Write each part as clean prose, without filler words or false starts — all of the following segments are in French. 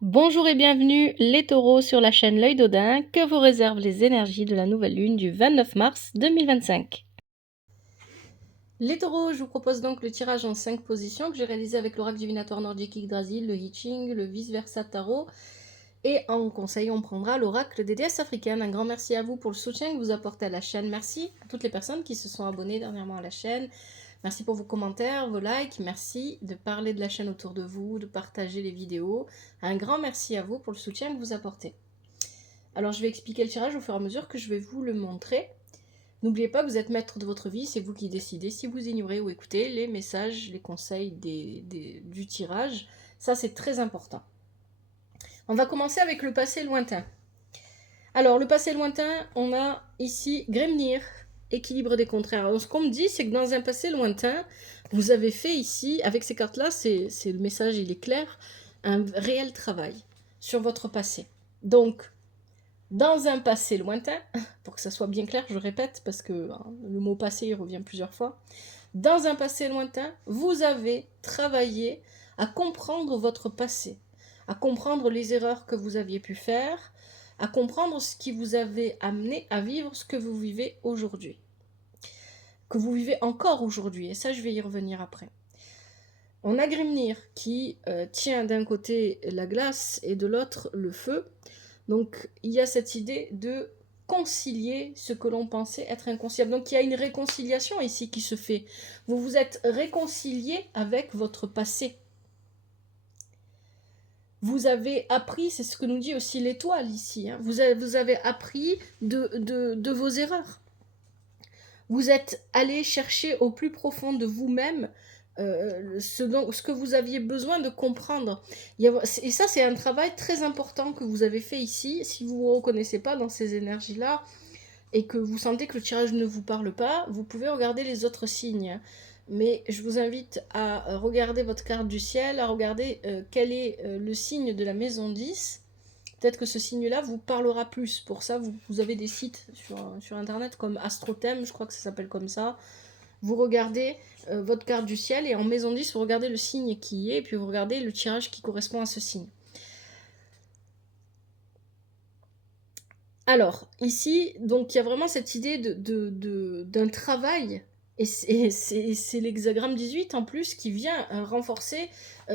Bonjour et bienvenue les taureaux sur la chaîne L'Œil d'Odin que vous réservent les énergies de la nouvelle lune du 29 mars 2025. Les taureaux, je vous propose donc le tirage en 5 positions que j'ai réalisé avec l'oracle divinatoire nordique Yggdrasil, le I Ching, le vice versa tarot. Et en conseil, on prendra l'oracle des déesses africaines. Un grand merci à vous pour le soutien que vous apportez à la chaîne. Merci à toutes les personnes qui se sont abonnées dernièrement à la chaîne. Merci pour vos commentaires, vos likes. Merci de parler de la chaîne autour de vous, de partager les vidéos. Un grand merci à vous pour le soutien que vous apportez. Alors je vais expliquer le tirage au fur et à mesure que je vais vous le montrer. N'oubliez pas que vous êtes maître de votre vie, c'est vous qui décidez si vous ignorez ou écoutez les messages, les conseils du tirage. Ça, c'est très important. On va commencer avec le passé lointain. Alors, le passé lointain, on a ici Grimnir, équilibre des contraires. Alors, ce qu'on me dit, c'est que dans un passé lointain, vous avez fait ici, avec ces cartes-là, c'est le message, il est clair, un réel travail sur votre passé. Donc, dans un passé lointain, pour que ça soit bien clair, je répète, parce que le mot passé, il revient plusieurs fois. Dans un passé lointain, vous avez travaillé à comprendre votre passé, à comprendre les erreurs que vous aviez pu faire, à comprendre ce qui vous avait amené à vivre ce que vous vivez aujourd'hui. Que vous vivez encore aujourd'hui, et ça je vais y revenir après. On a Grimnir qui tient d'un côté la glace et de l'autre le feu. Donc il y a cette idée de concilier ce que l'on pensait être inconciliable. Donc il y a une réconciliation ici qui se fait. Vous vous êtes réconcilié avec votre passé. Vous avez appris, c'est ce que nous dit aussi l'étoile ici, hein, vous avez appris de vos erreurs. Vous êtes allé chercher au plus profond de vous-même ce que vous aviez besoin de comprendre. Et ça, c'est un travail très important que vous avez fait ici. Si vous ne vous reconnaissez pas dans ces énergies-là et que vous sentez que le tirage ne vous parle pas, vous pouvez regarder les autres signes. Mais je vous invite à regarder votre carte du ciel, à regarder quel est le signe de la maison 10. Peut-être que ce signe-là vous parlera plus. Pour ça, vous avez des sites sur Internet comme Astrothème, je crois que ça s'appelle comme ça. Vous regardez votre carte du ciel et en maison 10, vous regardez le signe qui y est et puis vous regardez le tirage qui correspond à ce signe. Alors, ici, donc il y a vraiment cette idée d'un travail, et c'est l'hexagramme 18 en plus qui vient renforcer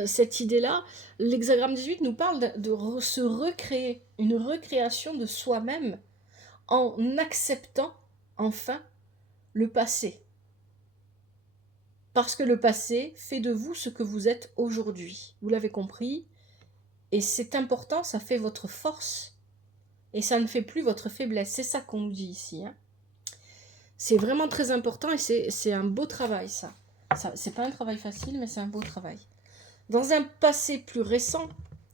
cette idée-là. L'hexagramme 18 nous parle de se recréer, une recréation de soi-même en acceptant enfin le passé. Parce que le passé fait de vous ce que vous êtes aujourd'hui. Vous l'avez compris, et c'est important, ça fait votre force. Et ça ne fait plus votre faiblesse. C'est ça qu'on nous dit ici. Hein. C'est vraiment très important et c'est un beau travail, ça. C'est pas un travail facile, mais c'est un beau travail. Dans un passé plus récent,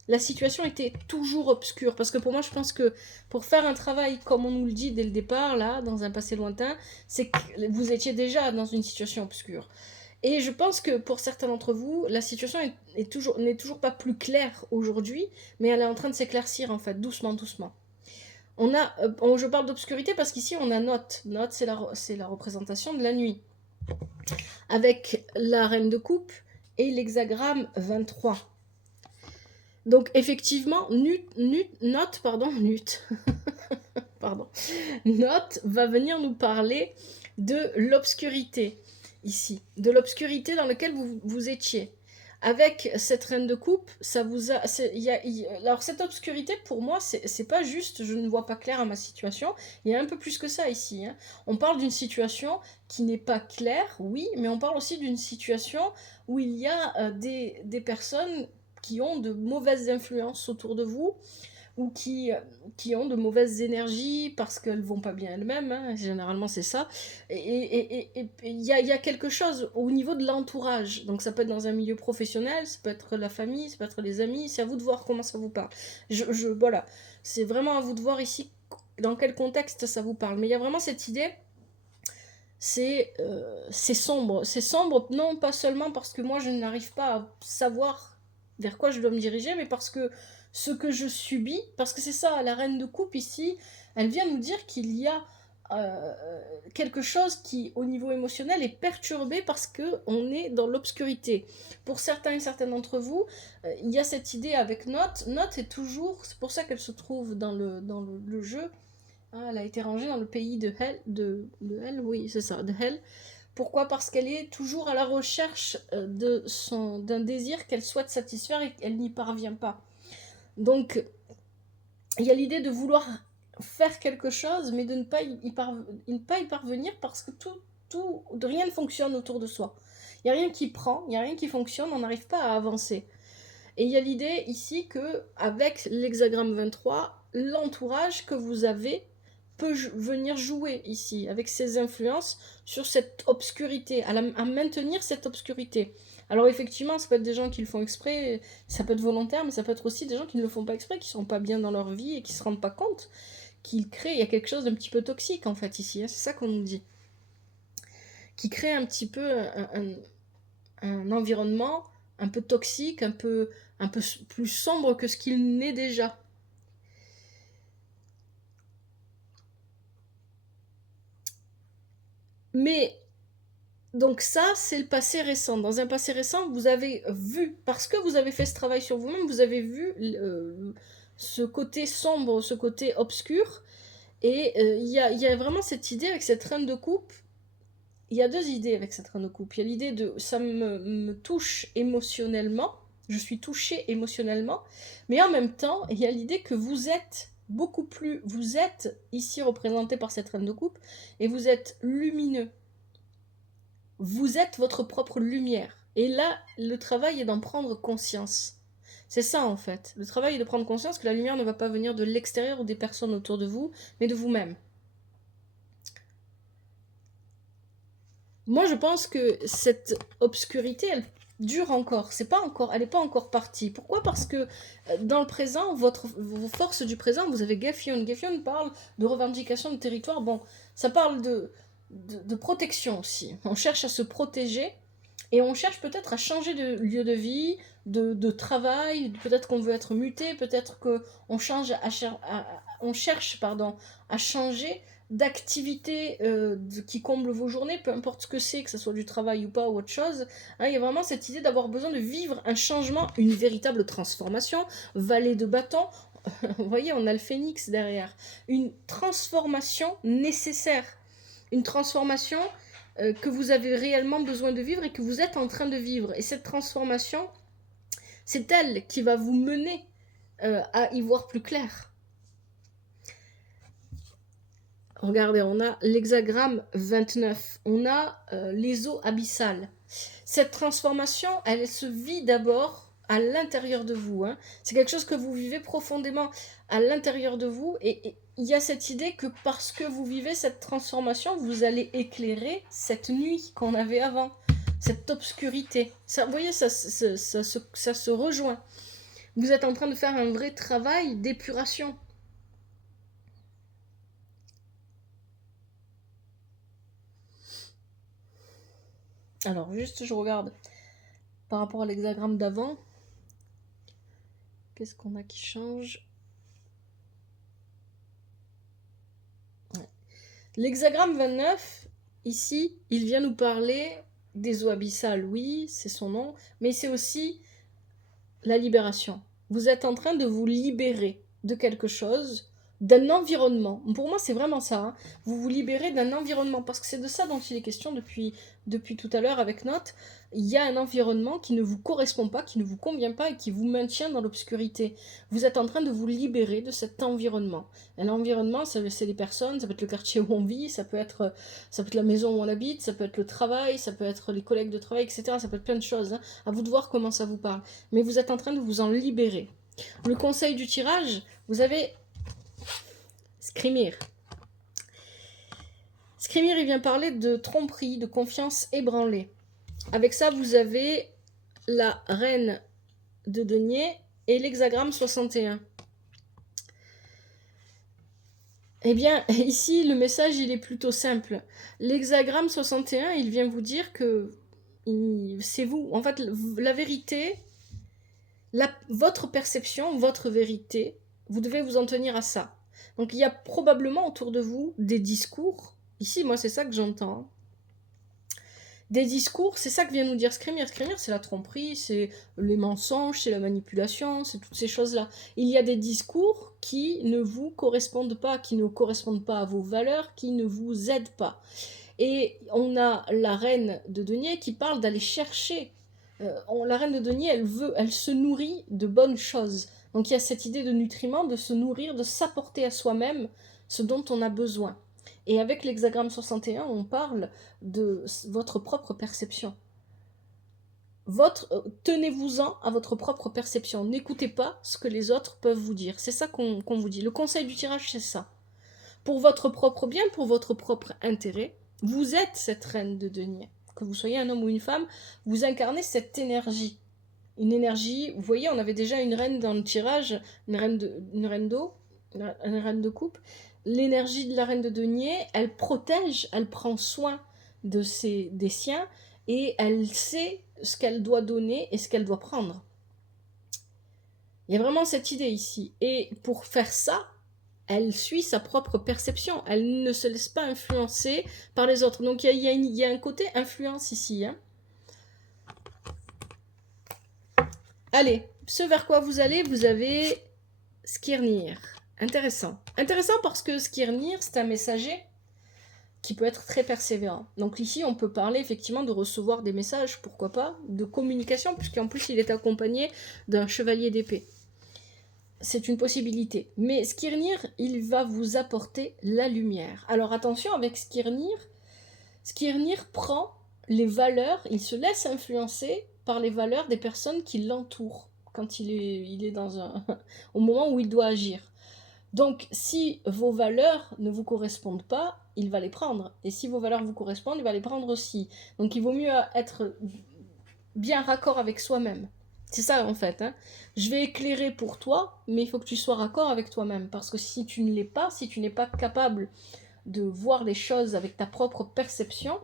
la situation était toujours obscure. Parce que pour moi, je pense que pour faire un travail comme on nous le dit dès le départ, là, dans un passé lointain, c'est que vous étiez déjà dans une situation obscure. Et je pense que pour certains d'entre vous, la situation n'est toujours pas plus claire aujourd'hui, mais elle est en train de s'éclaircir, en fait, doucement, doucement. Je parle d'obscurité parce qu'ici on a Note. Note, c'est la représentation de la nuit. Avec la reine de coupe et l'hexagramme 23. Donc effectivement, Note va venir nous parler de l'obscurité ici, de l'obscurité dans laquelle vous étiez. Avec cette reine de coupe, ça vous a. Alors, cette obscurité, pour moi, c'est pas juste je ne vois pas clair à ma situation. Il y a un peu plus que ça ici. Hein. On parle d'une situation qui n'est pas claire, oui, mais on parle aussi d'une situation où il y a des personnes qui ont de mauvaises influences autour de vous ou qui ont de mauvaises énergies parce qu'elles vont pas bien elles-mêmes, hein, généralement c'est ça. Et il y a quelque chose au niveau de l'entourage, donc ça peut être dans un milieu professionnel, ça peut être la famille, ça peut être les amis, c'est à vous de voir comment ça vous parle. Voilà, c'est vraiment à vous de voir ici dans quel contexte ça vous parle, mais il y a vraiment cette idée, c'est sombre, non pas seulement parce que moi je n'arrive pas à savoir vers quoi je dois me diriger, mais parce que ce que je subis, parce que c'est ça, la reine de coupe ici, elle vient nous dire qu'il y a quelque chose qui, au niveau émotionnel, est perturbé parce qu'on est dans l'obscurité. Pour certains et certaines d'entre vous, il y a cette idée avec Note. Note est toujours, c'est pour ça qu'elle se trouve dans le jeu. Ah, elle a été rangée dans le pays de Hell, de Hell, oui, c'est ça, de Hell. Pourquoi? Parce qu'elle est toujours à la recherche d'un désir qu'elle souhaite satisfaire et qu'elle n'y parvient pas. Donc, il y a l'idée de vouloir faire quelque chose, mais de ne pas y parvenir parce que rien ne fonctionne autour de soi. Il n'y a rien qui prend, il n'y a rien qui fonctionne, on n'arrive pas à avancer. Et il y a l'idée ici que, avec l'hexagramme 23, l'entourage que vous avez peut venir jouer ici, avec ses influences sur cette obscurité, à maintenir cette obscurité. Alors effectivement, ça peut être des gens qui le font exprès, ça peut être volontaire, mais ça peut être aussi des gens qui ne le font pas exprès, qui ne sont pas bien dans leur vie et qui ne se rendent pas compte qu'ils créent. Il y a quelque chose d'un petit peu toxique en fait ici, hein, c'est ça qu'on nous dit. Qui crée un petit peu un environnement un peu toxique, un peu plus sombre que ce qu'il n'est déjà. Mais donc ça, c'est le passé récent. Dans un passé récent, vous avez vu, parce que vous avez fait ce travail sur vous-même, vous avez vu ce côté sombre, ce côté obscur. Et il y a vraiment cette idée avec cette reine de coupe. Il y a deux idées avec cette reine de coupe. Il y a l'idée de ça me touche émotionnellement, je suis touchée émotionnellement, mais en même temps, il y a l'idée que vous êtes beaucoup plus, vous êtes ici représenté par cette reine de coupe, et vous êtes lumineux. Vous êtes votre propre lumière. Et là, le travail est d'en prendre conscience. C'est ça en fait. Le travail est de prendre conscience que la lumière ne va pas venir de l'extérieur ou des personnes autour de vous, mais de vous-même. Moi, je pense que cette obscurité, elle dure encore. Elle n'est pas encore partie. Pourquoi? Parce que dans le présent, vos forces du présent, vous avez Gefjon. Gefjon parle de revendication de territoire. Bon, ça parle de protection aussi. On cherche à se protéger et on cherche peut-être à changer de lieu de vie, de travail. Peut-être qu'on veut être muté, peut-être qu'on cherche à changer d'activités qui comblent vos journées, peu importe ce que c'est, que ce soit du travail ou pas ou autre chose. Hein, il y a vraiment cette idée d'avoir besoin de vivre un changement, une véritable transformation. Vallée de bâton, vous voyez, on a le phénix derrière. Une transformation nécessaire. Une transformation que vous avez réellement besoin de vivre et que vous êtes en train de vivre. Et cette transformation, c'est elle qui va vous mener à y voir plus clair. Regardez, on a l'hexagramme 29, on a les eaux abyssales. Cette transformation, elle se vit d'abord à l'intérieur de vous. Hein. C'est quelque chose que vous vivez profondément à l'intérieur de vous. Et il y a cette idée que parce que vous vivez cette transformation, vous allez éclairer cette nuit qu'on avait avant, cette obscurité. Ça, vous voyez, ça se rejoint. Vous êtes en train de faire un vrai travail d'épuration. Alors, juste, je regarde par rapport à l'hexagramme d'avant. Qu'est-ce qu'on a qui change? Ouais. L'hexagramme 29, ici, il vient nous parler des eaux abyssales. Oui, c'est son nom, mais c'est aussi la libération. Vous êtes en train de vous libérer de quelque chose, d'un environnement. Pour moi, c'est vraiment ça. Hein. Vous vous libérez d'un environnement, parce que c'est de ça dont il est question depuis tout à l'heure avec Note. Il y a un environnement qui ne vous correspond pas, qui ne vous convient pas et qui vous maintient dans l'obscurité. Vous êtes en train de vous libérer de cet environnement. Un environnement, c'est les personnes, ça peut être le quartier où on vit, ça peut être la maison où on habite, ça peut être le travail, ça peut être les collègues de travail, etc. Ça peut être plein de choses. Hein. À vous de voir comment ça vous parle. Mais vous êtes en train de vous en libérer. Le conseil du tirage, vous avez Skrimir. Skrimir, il vient parler de tromperie, de confiance ébranlée. Avec ça, vous avez la reine de denier et l'hexagramme 61. Eh bien, ici, le message, il est plutôt simple. L'hexagramme 61, il vient vous dire que c'est vous. En fait, la vérité, votre perception, votre vérité, vous devez vous en tenir à ça. Donc il y a probablement autour de vous des discours. Ici, moi, c'est ça que j'entends. Des discours, c'est ça que vient nous dire Skrymir. Skrymir, c'est la tromperie, c'est les mensonges, c'est la manipulation, c'est toutes ces choses-là. Il y a des discours qui ne vous correspondent pas, qui ne correspondent pas à vos valeurs, qui ne vous aident pas. Et on a la reine de denier qui parle d'aller chercher. La reine de denier, elle se nourrit de bonnes choses. Donc il y a cette idée de nutriments, de se nourrir, de s'apporter à soi-même ce dont on a besoin. Et avec l'hexagramme 61, on parle de votre propre perception. Tenez-vous-en à votre propre perception. N'écoutez pas ce que les autres peuvent vous dire. C'est ça qu'on vous dit. Le conseil du tirage, c'est ça. Pour votre propre bien, pour votre propre intérêt, vous êtes cette reine de denier. Que vous soyez un homme ou une femme, vous incarnez cette énergie. Une énergie, vous voyez, on avait déjà une reine dans le tirage, une reine d'eau, une reine de coupe. L'énergie de la reine de denier, elle protège, elle prend soin des siens et elle sait ce qu'elle doit donner et ce qu'elle doit prendre. Il y a vraiment cette idée ici. Et pour faire ça, elle suit sa propre perception. Elle ne se laisse pas influencer par les autres. Donc il y a un côté influence ici. Hein. Allez, ce vers quoi vous allez, vous avez Skirnir. Intéressant. Intéressant parce que Skirnir, c'est un messager qui peut être très persévérant. Donc ici, on peut parler effectivement de recevoir des messages, pourquoi pas, de communication, puisqu'en plus, il est accompagné d'un chevalier d'épée. C'est une possibilité. Mais Skirnir, il va vous apporter la lumière. Alors attention, avec Skirnir prend les valeurs, il se laisse influencer par les valeurs des personnes qui l'entourent quand il est au moment où il doit agir. Donc, si vos valeurs ne vous correspondent pas, il va les prendre. Et si vos valeurs vous correspondent, il va les prendre aussi. Donc, il vaut mieux être bien raccord avec soi-même. C'est ça, en fait. Hein. Je vais éclairer pour toi, mais il faut que tu sois raccord avec toi-même. Parce que si tu ne l'es pas, si tu n'es pas capable de voir les choses avec ta propre perception,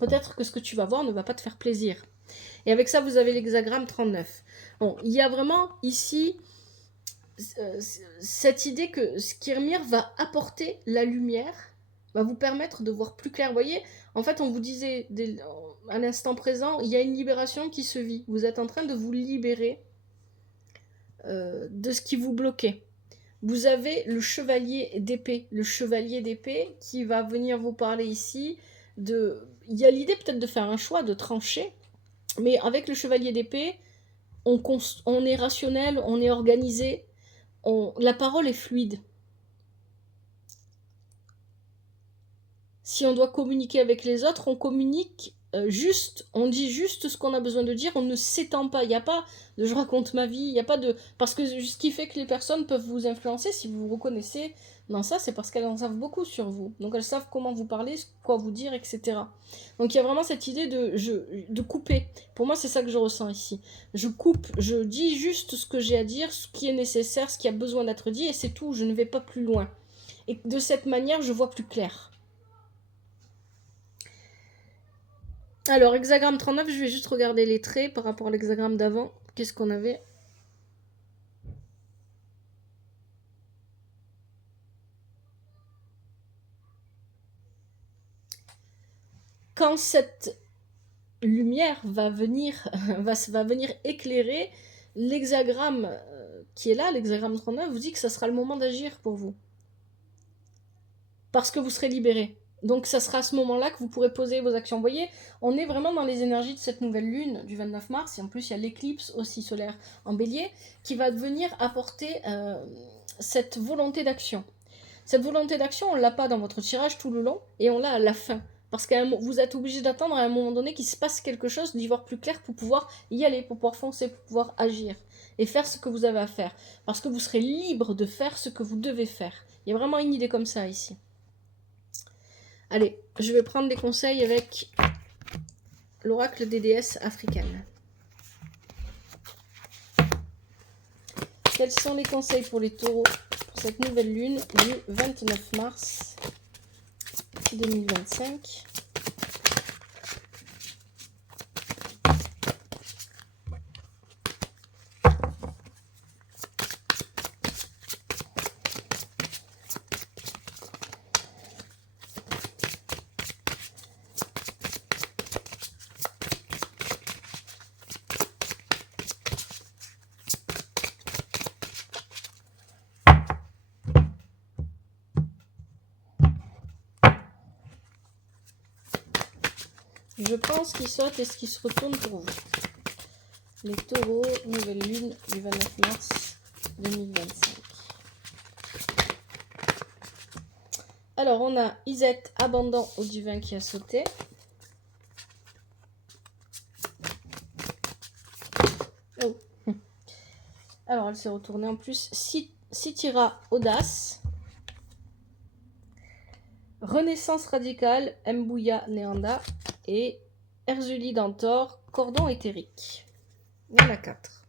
peut-être que ce que tu vas voir ne va pas te faire plaisir. Et avec ça, vous avez l'hexagramme 39. Bon, il y a vraiment ici cette idée que Skirmir va apporter la lumière, va vous permettre de voir plus clair. Vous voyez, en fait, on vous disait à l'instant présent, il y a une libération qui se vit. Vous êtes en train de vous libérer de ce qui vous bloquait. Vous avez le chevalier d'épée. Le chevalier d'épée qui va venir vous parler ici il y a l'idée peut-être de faire un choix, de trancher, mais avec le chevalier d'épée, on est rationnel, on est organisé, la parole est fluide. Si on doit communiquer avec les autres, on communique juste, on dit juste ce qu'on a besoin de dire, on ne s'étend pas, il n'y a pas de je raconte ma vie, il n'y a pas de... Parce que ce qui fait que les personnes peuvent vous influencer, si vous vous reconnaissez dans ça, c'est parce qu'elles en savent beaucoup sur vous. Donc elles savent comment vous parler, quoi vous dire, etc. Donc il y a vraiment cette idée de couper. Pour moi, c'est ça que je ressens ici. Je coupe, je dis juste ce que j'ai à dire, ce qui est nécessaire, ce qui a besoin d'être dit, et c'est tout, je ne vais pas plus loin. Et de cette manière, je vois plus clair. Alors, hexagramme 39, je vais juste regarder les traits par rapport à l'hexagramme d'avant. Qu'est-ce qu'on avait ? Quand cette lumière va venir éclairer l'hexagramme qui est là, l'hexagramme 39, vous dit que ça sera le moment d'agir pour vous. Parce que vous serez libéré. Donc ça sera à ce moment-là que vous pourrez poser vos actions. Vous voyez, on est vraiment dans les énergies de cette nouvelle lune du 29 mars, et en plus il y a l'éclipse aussi solaire en bélier, qui va venir apporter cette volonté d'action. Cette volonté d'action, on ne l'a pas dans votre tirage tout le long, et on l'a à la fin. Parce que vous êtes obligé d'attendre à un moment donné qu'il se passe quelque chose, d'y voir plus clair pour pouvoir y aller, pour pouvoir foncer, pour pouvoir agir, et faire ce que vous avez à faire. Parce que vous serez libre de faire ce que vous devez faire. Il y a vraiment une idée comme ça ici. Allez, je vais prendre des conseils avec l'oracle des déesses africaines. Quels sont les conseils pour les taureaux pour cette nouvelle lune du 29 mars 2025 ? je prends ce qui saute et ce qui se retourne pour vous. Les taureaux, nouvelle lune du 29 mars 2025. Alors, on a Isette, abandon au divin qui a sauté. Oh. Alors, elle s'est retournée en plus. Sitira, audace. Renaissance radicale, Mbouya, Néanda. Et Erzuli d'Antor, cordon éthérique. Il y en a 4.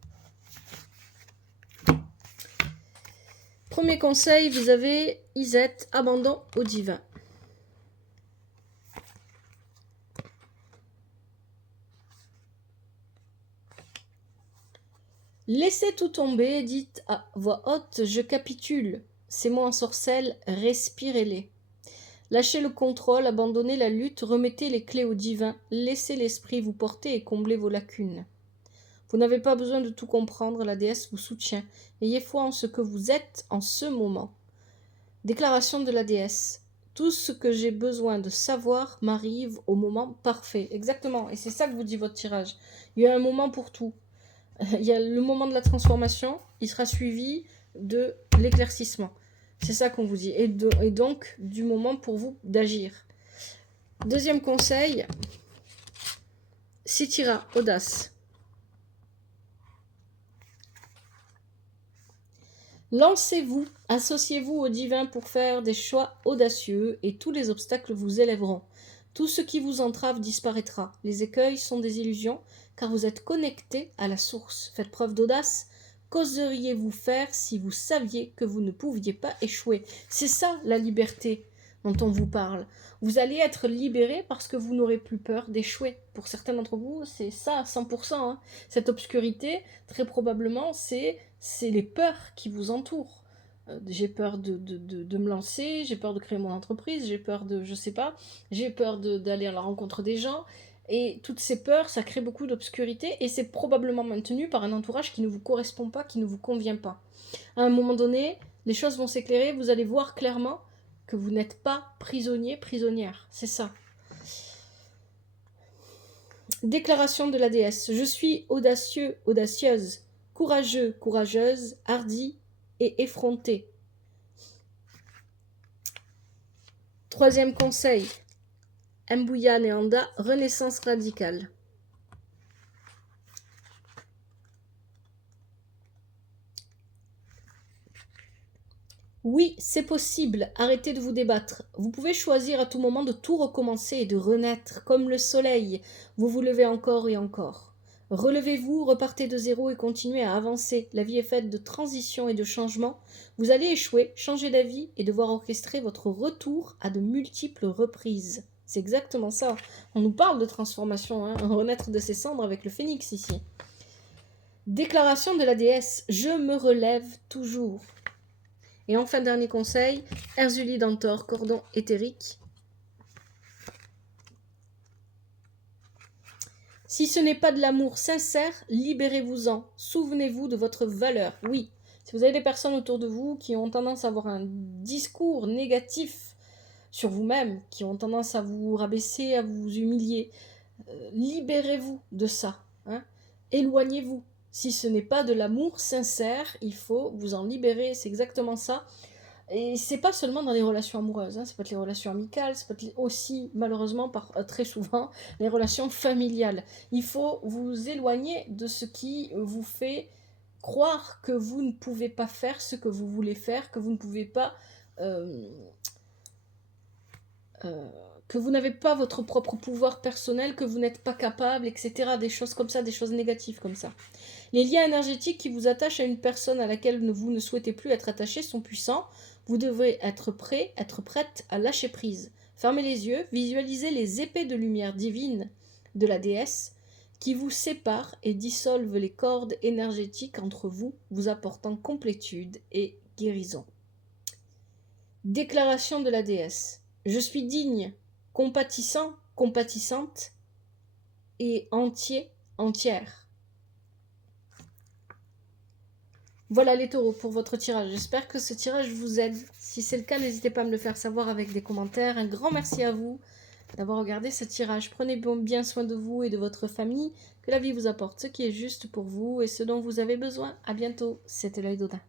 Premier conseil, vous avez Isette, abandon au divin. Laissez tout tomber, dites à voix haute, je capitule. Ces mots ensorcellent, respirez-les. Lâchez le contrôle, abandonnez la lutte, remettez les clés au divin, laissez l'esprit vous porter et combler vos lacunes. Vous n'avez pas besoin de tout comprendre, la déesse vous soutient. Ayez foi en ce que vous êtes en ce moment. Déclaration de la déesse. Tout ce que j'ai besoin de savoir m'arrive au moment parfait. Exactement, et c'est ça que vous dit votre tirage. Il y a un moment pour tout. Il y a le moment de la transformation, il sera suivi de l'éclaircissement. C'est ça qu'on vous dit. Et donc, du moment pour vous d'agir. Deuxième conseil, Sitira, audace. Lancez-vous, associez-vous au divin pour faire des choix audacieux et tous les obstacles vous élèveront. Tout ce qui vous entrave disparaîtra. Les écueils sont des illusions car vous êtes connecté à la source. Faites preuve d'audace. Qu'oseriez-vous faire si vous saviez que vous ne pouviez pas échouer? C'est ça la liberté dont on vous parle. Vous allez être libéré parce que vous n'aurez plus peur d'échouer. Pour certains d'entre vous, c'est ça à 100%. Hein. Cette obscurité, très probablement, c'est les peurs qui vous entourent. J'ai peur de me lancer, j'ai peur de créer mon entreprise, j'ai peur de, je sais pas, j'ai peur d'aller à la rencontre des gens. Et toutes ces peurs, ça crée beaucoup d'obscurité et c'est probablement maintenu par un entourage qui ne vous correspond pas, qui ne vous convient pas. À un moment donné, les choses vont s'éclairer, vous allez voir clairement que vous n'êtes pas prisonnier, prisonnière. C'est ça. Déclaration de la déesse. Je suis audacieux, audacieuse, courageux, courageuse, hardi et effronté. Troisième conseil. Mbouya Néanda, renaissance radicale. Oui, c'est possible, arrêtez de vous débattre. Vous pouvez choisir à tout moment de tout recommencer et de renaître, comme le soleil. Vous vous levez encore et encore. Relevez-vous, repartez de zéro et continuez à avancer. La vie est faite de transitions et de changements. Vous allez échouer, changer d'avis et devoir orchestrer votre retour à de multiples reprises. C'est exactement ça. On nous parle de transformation, hein, renaître de ses cendres avec le phénix ici. Déclaration de la déesse. Je me relève toujours. Et enfin, dernier conseil, Erzuli d'Antor, cordon éthérique. Si ce n'est pas de l'amour sincère, libérez-vous-en. Souvenez-vous de votre valeur. Oui, si vous avez des personnes autour de vous qui ont tendance à avoir un discours négatif sur vous-même, qui ont tendance à vous rabaisser, à vous humilier, libérez-vous de ça. Hein. Éloignez-vous. Si ce n'est pas de l'amour sincère, il faut vous en libérer. C'est exactement ça. Et c'est pas seulement dans les relations amoureuses, hein, ça peut être les relations amicales, ça peut être aussi, malheureusement, très souvent, les relations familiales. Il faut vous éloigner de ce qui vous fait croire que vous ne pouvez pas faire ce que vous voulez faire, que vous ne pouvez pas... que vous n'avez pas votre propre pouvoir personnel, que vous n'êtes pas capable, etc. Des choses comme ça, des choses négatives comme ça. Les liens énergétiques qui vous attachent à une personne à laquelle vous ne souhaitez plus être attaché sont puissants. Vous devrez être prêt, être prête à lâcher prise. Fermez les yeux, visualisez les épées de lumière divine de la déesse qui vous séparent et dissolvent les cordes énergétiques entre vous, vous apportant complétude et guérison. Déclaration de la déesse. Je suis digne, compatissant, compatissante et entier, entière. Voilà les taureaux pour votre tirage. J'espère que ce tirage vous aide. Si c'est le cas, n'hésitez pas à me le faire savoir avec des commentaires. Un grand merci à vous. d'avoir regardé ce tirage. Prenez bien soin de vous et de votre famille, que la vie vous apporte ce qui est juste pour vous et ce dont vous avez besoin. À bientôt, c'était l'œil d'Odin.